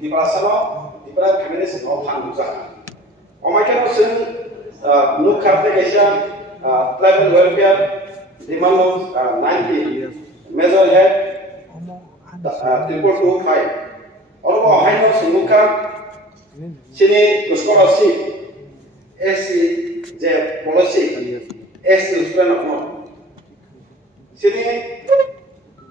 di parasano di para khamene sino phang buja omaikeno sing nuk kharte kaisa tribal welfare dimano 90 major head 225 orobo haino singuka sini scholarship SC je policy SC student no sini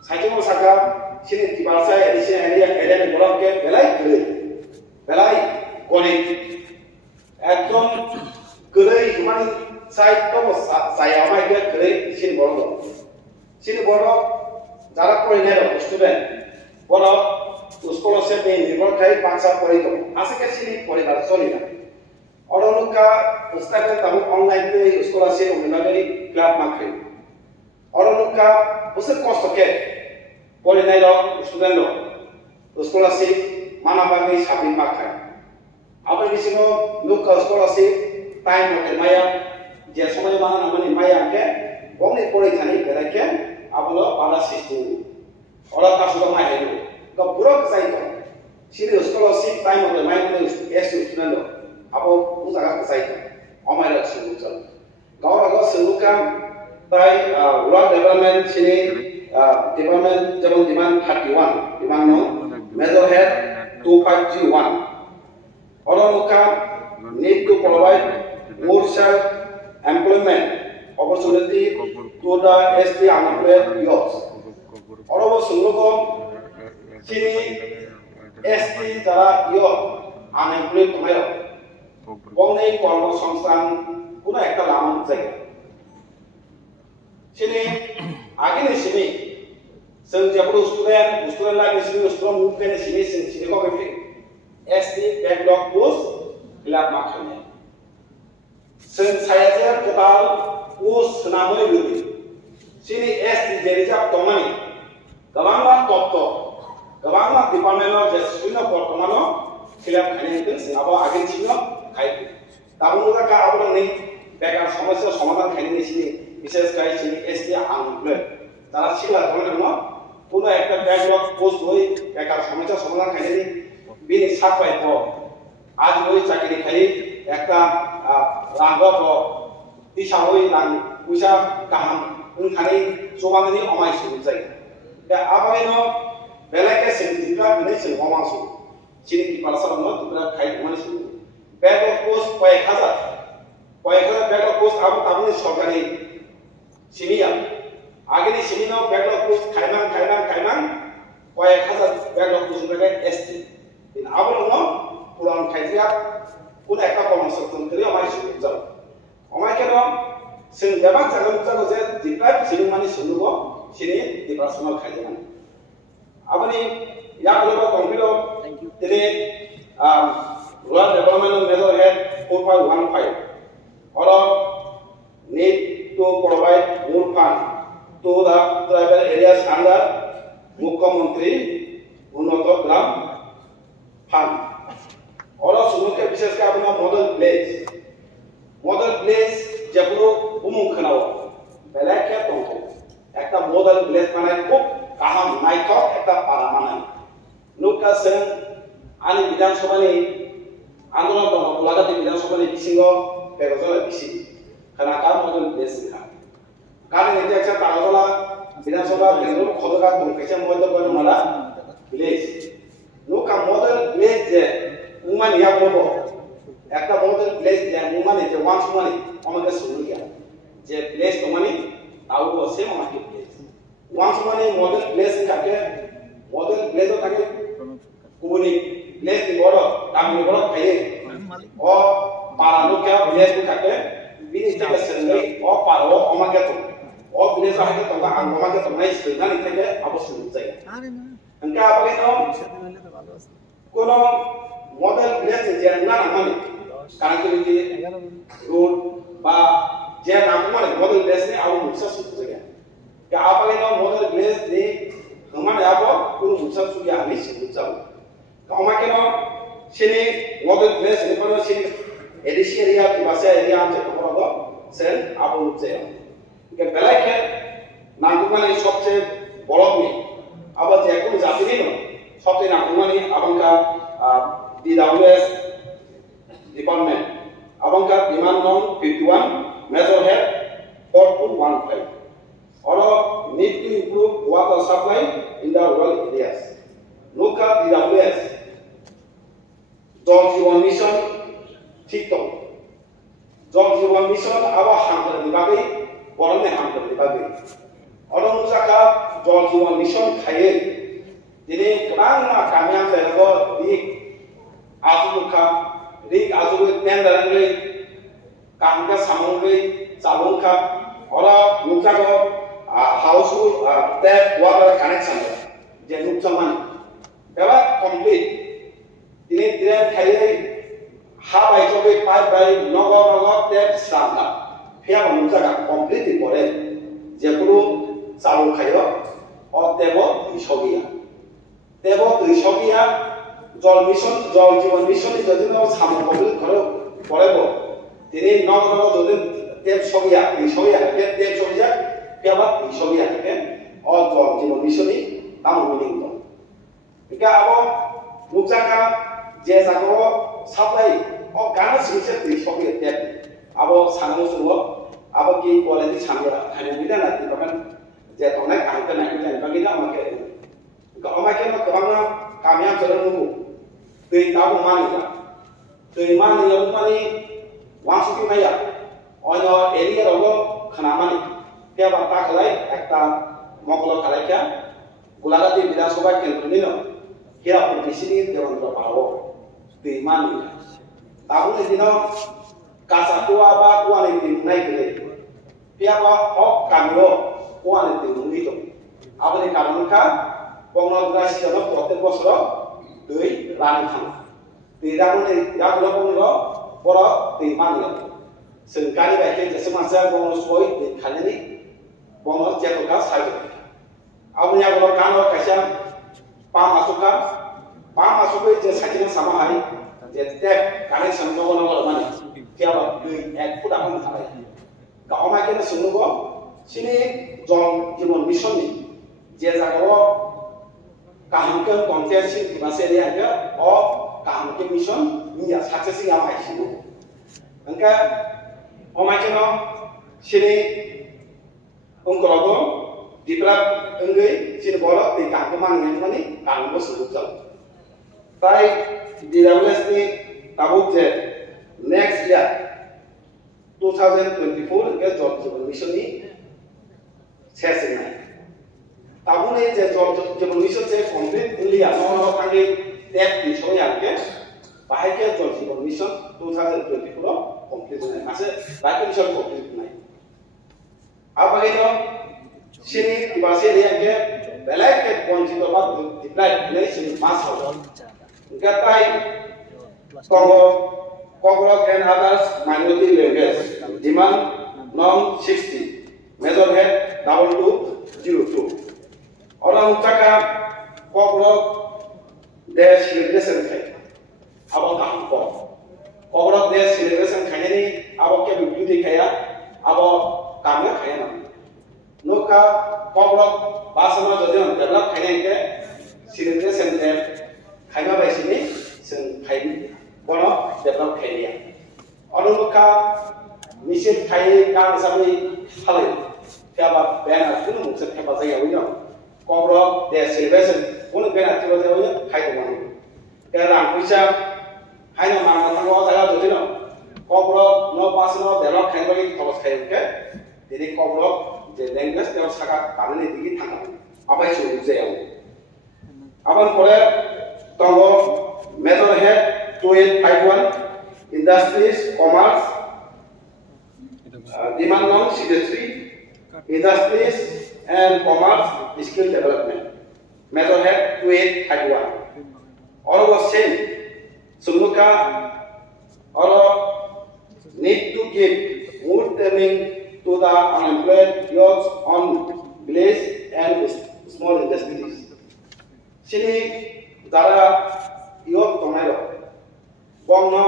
sajimo saka sini dibasa edisi area bolak ke belai koni ekdom gurei human side to saya mai ke gurei sini bolo jara pori ne student bolo scholarship ni nibor kai paksa pori to asike sini poribar choli na oronuka ustake tamu online te scholarship umnagari club makhe oronuka use cost ke pori nai ro student ro scholarship manabagi sabin makhe abar bisino nuka scholarship time hote maya je সময় বানানো মানে মায়া কে বংনি পড়ে জানি বেরাকে আবলো পালা সিস্টেম ওরা কা সুদা মাই হেলো তো পুরো চাই তো সিরি scholarship time of the mind as student আবো উজাগা চাই তো অমাই রাখছি চল গাওরা সেলুকা তাই রুরাল ডেভেলপমেন্ট সিনি ডিপার্টমেন্ট যেমন ডিমান্ড 31 ডিমান্ড নো মেজর হেড 2501 অরমুকা need to provide more self-employment opportunity to the ST unemployed youth. Orobo sulugo sini ST jara youth unemployed tomayo. Bongne কর্মসংস্থান কোনো একটা লাম জায়গা। sini agini sini sing jabru student lagi sini student mungkin sini kok begitu. ST backlog post gelap makanya. Sing saya total us namanya lebih. Sini ST jadi jab tomani. Gawangma topto. Gawangma department of justice na portomano gelap kane itu sing apa agen sini kai. Tamu juga ka apa nih bekar সমস্যা সমাধান খাইনি sini বিশেষ করে sini ST unemployed. তারা শিলা ধরে না কোনো একটা ব্যাকলগ পোস্ট হই বেকার সমস্যা সমাধান খাইনি বিনি সাফাই পর আজ ওই চাকরি খাই একটা রাঙ্গপ দিশা হই রাং পয়সা কাহাম ওখানে জবানি অমাই শুরু যায় दा আবাইনো বেলাকে সেন্টিকা বিনে সে অমাসু চিনি কি পারসানো তোমরা খাই মানে শুরু ব্যাকলগ পোস্ট কয়েক হাজার ব্যাকলগ পোস্ট আবু তাবনি সরকারি সিনিয়া আগেনি সিনিনো ব্যাকলগ পোস্ট খাইমান কয়েক হাজার ব্যাকলগ পোস্ট বেগে এসটি দিন আবরনো পুরান খাইজিয়া কোন একটা কর্মসংস্থান করে আমাই শুরু যাও আমাই কেন जों गोबां जायगायाव जे दिप्लाय सिनि माने सुनुगो सिनि डिपार्टमेन्टाव खायजान आबनि याबलो कम्पिउटार दिनै रुराल डेभलपमेन्ट मेजर हेड 4.15 और need to provide more fund to the tribal areas under मुख्यमंत्री उन्नत ग्राम फांड और सुनुके विशेष के अपना मॉडल प्लेस যেগুলো বুমুং খানাও বেলাকে তংতো একটা মডেল প্লেস বানাই খুব কাহাম নাইকক একটা পারা বানাই নুকা সেন আনি বিধানসভানি আন্দোলন দল লাগাতে বিধানসভানি বিসিঙ্গ বেগজলা বিসি খানা কা মডেল প্লেস খা কানে নেতে একটা তাগজলা বিধানসভা কেন্দ্র খদকা দংকেছে মডেল করে মালা প্লেস নুকা মডেল প্লেস যে উমানি ইয়া বলবো একটা মডেল প্লেস যে উমানি যে ওয়ান্স মানি আমাকে শুরু কিয়া যে প্লেস তোমানি তাও বসে আমাকে প্লেস ওয়ান্স মানে মডেল প্লেস থাকে মডেল প্লেস থাকে কোনি প্লেস বড় দামি বড় খাইয়ে ও পারানো কে প্লেস থাকে বিনি থেকে সঙ্গে ও পারো আমাকে তো ও প্লেস আছে তো আমাকে তো নাই সুদানি থেকে অবশ্যই যাই আঙ্কা আপাকে তো কোন মডেল প্লেস যে না মানে কানেক্টিভিটি রোড বা যে নাম মানে মডেল প্লেস নে আউ মুসা সুতু জায়গা কে আপাকে তো মডেল প্লেস নে মানে আবো কোন মুসা সুয়া আমি সুতু যাও আমাকে তো সিনি মডেল প্লেস নে কোন সিনি এডিসি এরিয়া বাসা এরিয়া আছে তো বড় সেন আবো উঠছে কে বেলাকে নাম মানে সবচেয়ে বড় নি আবার যে কোন জাতি নেই সবচেয়ে নাম মানে আবাঙ্কা DWS department. Abangka demand norm 51 measure head 4.15. Or need to improve water supply in the rural areas. Nuka DWS Jal Jeevan Mission TikTok. Jal Jeevan Mission awa hamper dibagai, orangnya hamper dibagai. Orang Nusaka Jal Jeevan Mission kaya. Jadi kerana kami yang terlalu di Azuka, di Azuka tender ini, kami samungkai salungka, orang Nusaka household tap water connection, jadi Nusaman, dapat complete. Ini tidak kaya, habai coba pipe by nogo tap selama, pihak Nusaka complete boleh, jadi perlu salungkaya, or tebo isogia. Tebo Trishokia, Jal Mission, Jal Jeevan Mission is the name of Samuel forever. Today, not about the Teb Shogia, Teb Shogia, Piabat, Shogia again, or Jal Jeevan Mission is Tamu meaning. Because our Nuksaka, Jezako, supply, or Ghana Swisher, Trishokia Teb, our Samuel, our key quality Samura, and we don't have to come Jetonek, Uncle, and Bagina market. Kalau macam mana kerana kami yang jalan nunggu, dari tahu mana yang mana wangsuki maya, orang area orang kena mana, dia bapa kalai, ekta moklo kalai kya, gulaga di bidang sobat kentu ni no, dia pun di sini dia orang berpahawa, dari mana, tahu ni no, kasar tua apa tua ni di naik kele, dia apa kami tua ni di nunggu itu, apa ni kami kan? Pengelola dalam proses bosro, dari rancangan. Tidak boleh, tidak boleh borak di mana. Sekali baiknya semasa pengelola suai di kali ini, pengelola jatuh gas saja. Awalnya kalau kantor kasih pam masukkan jadi sama hari, jadi kali semua orang mana, tiap di kuda pun ada. Kalau macam semua go, sini Jal Jeevan Mission ni, jadi kalau kahangkan konsensi di masa ini ada, or kahangkan mission ini ya sukses yang macam itu. Angka, macam mana sini ungkapkan di belakang enggak sini bolak di kahangkan yang mana kahangkan sebut jauh. Tapi di dalam ini tabuk je next year 2024 ke Jal Jeevan Mission ini selesai. Tahu ni je Jal Jeevan Mission je complete ini ya, orang panggil tap di shoya ke, bahaya ke Jal Jeevan Mission 2024 complete ni, masih bahaya mission complete ni. Apa itu? Sini di bahasa dia ke, belai ke kunci tu apa? Dipelai ni sini masuk. Gapai Congo and others minority language demand norm 60, measure head 2202. Orang cakap Koglok dia celebration kai, abang tak kau. Koglok dia celebration kai ni, abang ke beauty kaya, abang kami kaya nama. Nuka Koglok bahasa mana jadi orang develop kaya ni ke celebration dia kaya apa sini, sen kaya, kono develop kaya dia. Orang nuka mission kaya kan sampai halal, tiap banner tu mungkin tiap saya awalnya. Koglok dia celebration, pun kena tiba tiba kaya tu mana. Kerana kita hanya mana tanggal saya tu tidak. Koglok no pasal develop kaya bagi terus kaya ke. Jadi koglok je language dia sangat kami ni dikit tanggal. Apa itu saya? Apan boleh tanggal method head 2851 industries commerce demand norm CD3 industries and commerce skill development. Method head 2851. All was same. Sumuka all need to give more training to the unemployed youths on village and small industries. Sini dara youth tomato. Bongno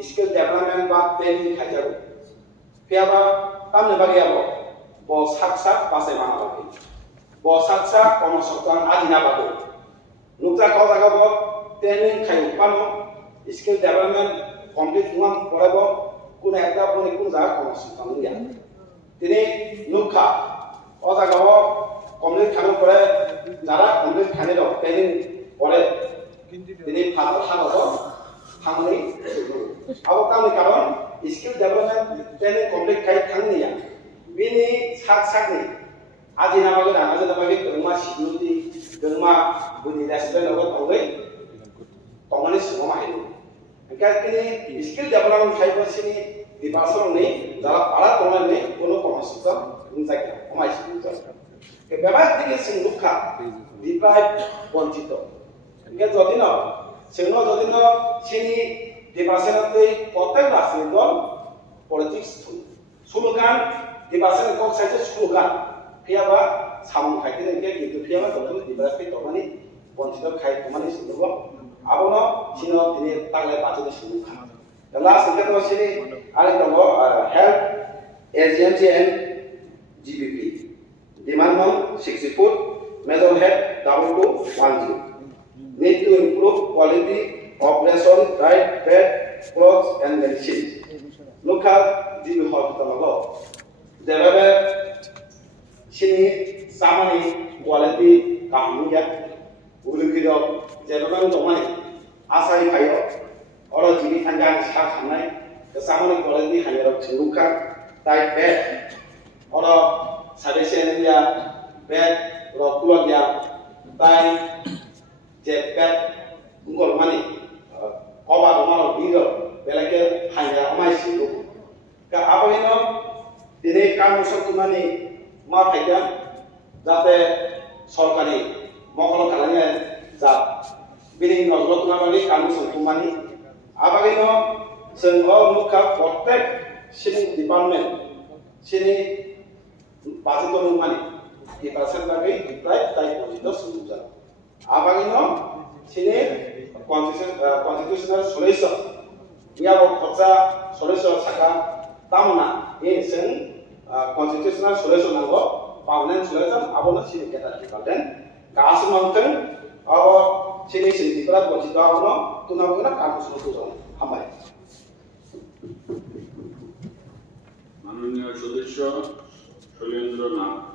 skill development ba training hajaru. Piaba tamne bagi apa? Bo saksa pasai mana lagi? Bo saksa kono sokan adina bago. Nukta kau jaga bo training খাই উৎপান্ন skill development complete হওয়ার পরেও কোনো একটা কোন জায়গা কর্মসংস্থান নিয়া তিনি নুখা ও জায়গাও কমপ্লিট খানোর পরে যারা কমপ্লিট খানি দো ট্রেনিং পরে তিনি ফাদার হানো থামনি আবো কামনি কারণ স্কিল ডেভেলপমেন্ট ট্রেনিং কমপ্লিট খাই থামনিয়া बिनि साक-साकनि आजिनामागे गोमा सिबिउति गोमा बुनि रेस्टुरेन्ट आव थांगै तंगनि सिङाव माहायनो ओंखायनो स्किल डेभेलपमेन्ट खायबोसिनि डिपार्टमेन्टनि जारा पारा दंनानै कोनो कमर्सियेल बुंजाय कमायसिनि के बेबादिनि जों लुखा डिप्राइभ वन्चित ओंखायनो जदिनो जोंनो जदिनो सिनि डिपार्टमेन्टनि प्रत्येक राजनीति दल पलिटिक्स सुलुगान डिपार्टमेन्ट कक साइड सुलुगान फियाबा सामु खायखिने के किन्तु फियाबा दंथु डिपार्टमेन्ट तमानि वन्चित खाय तमानि सुलुगो आबोनो सिनो दिने तागले बाजुनि सुलुखा द लास्ट इनकेटो सिनि आरो दङ health agency and GBP demand नम 60 foot major head 2210 need to improve quality of ration diet bed clothes and medicines local GB hospital logo जेराबे सिनि सामानि क्वालिटी कामनिया उलुगिरो जेराबे दंमानि आसारि फायो अरो जिनि थांगा सा खामनाय सामानि क्वालिटी हायरो थिलुखा टाइट बेड अरो सादेसेनिया बेड रकुलगिया टाइ जे बेड गरमानि कबा दमारो बिरो बेलाके हायरा अमाइसिगो का आबैनो दिनै कामुसर तुमानि मा फायदा जाते सरकारि महल खालामनाय जा बिनि नजर तुमानि कामुसर तुमानि आबागैनो जों मुखा प्रत्येक सिनि डिपार्टमेन्ट सिनि बाजेट तुमानि डिपार्टमेन्ट बागै प्राय टाइप पजिटिव सुजुजा आबागैनो सिनि कन्स्टिट्यूशनल सल्यूशन याबो खर्चा सल्यूशन साका तामना ए जों constitutional solution nago permanent solution abono sini kata dipaten kasu mountain abo sini sini diprat bojito abono tunabona kampus nutujon hambai মাননীয় সদস্য শৈলেন্দ্র নাথ